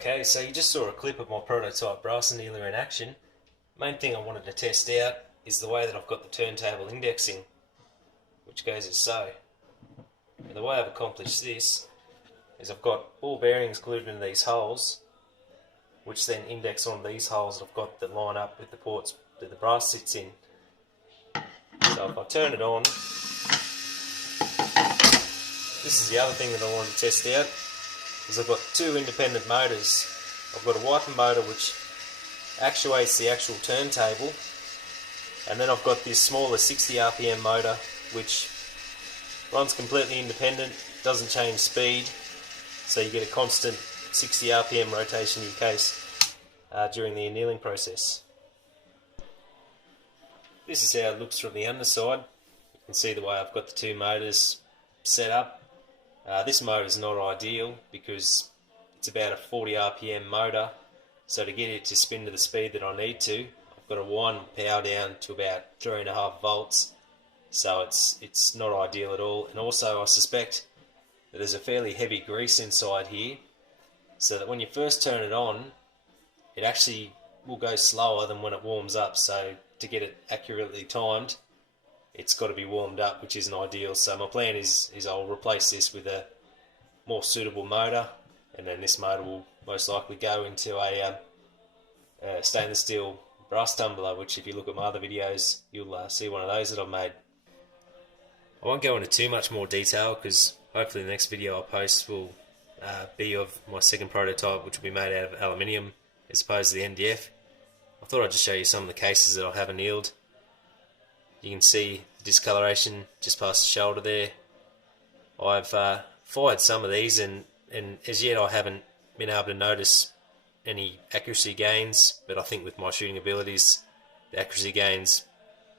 Okay, so you just saw a clip of my prototype brass annealer in action. Main thing I wanted to test out is the way that I've got the turntable indexing, which goes as so. And the way I've accomplished this is I've got ball bearings glued into these holes, which then index on these holes that I've got that line up with the ports that the brass sits in. So if I turn it on, this is the other thing that I wanted to test out, is I've got two independent motors. I've got a wiper motor which actuates the actual turntable, and then I've got this smaller 60 RPM motor which runs completely independent, doesn't change speed, so you get a constant 60 RPM rotation in your case during the annealing process. This is how it looks from the underside. You can see the way I've got the two motors set up. This motor is not ideal because it's about a 40 RPM motor, so to get it to spin to the speed that I need to, I've got to wind the power down to about 3.5 volts, so it's not ideal at all. And also I suspect that there's a fairly heavy grease inside here, so that when you first turn it on, it actually will go slower than when it warms up. So to get it accurately timed, it's got to be warmed up, which isn't ideal. So my plan is I'll replace this with a more suitable motor, and then this motor will most likely go into a stainless steel brass tumbler, which if you look at my other videos you'll see one of those that I've made. I won't go into too much more detail because hopefully the next video I'll post will be of my second prototype, which will be made out of aluminium as opposed to the MDF. I thought I'd just show you some of the cases that I have annealed. You can see the discoloration just past the shoulder there. I've fired some of these, and as yet I haven't been able to notice any accuracy gains, but I think with my shooting abilities the accuracy gains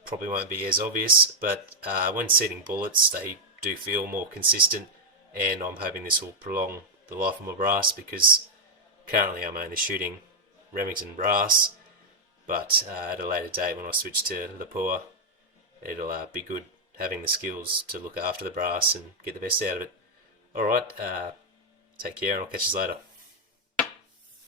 probably won't be as obvious, but when setting bullets they do feel more consistent, and I'm hoping this will prolong the life of my brass, because currently I'm only shooting Remington brass, but at a later date when I switch to Lapua, it'll be good having the skills to look after the brass and get the best out of it. Alright, take care and I'll catch you later.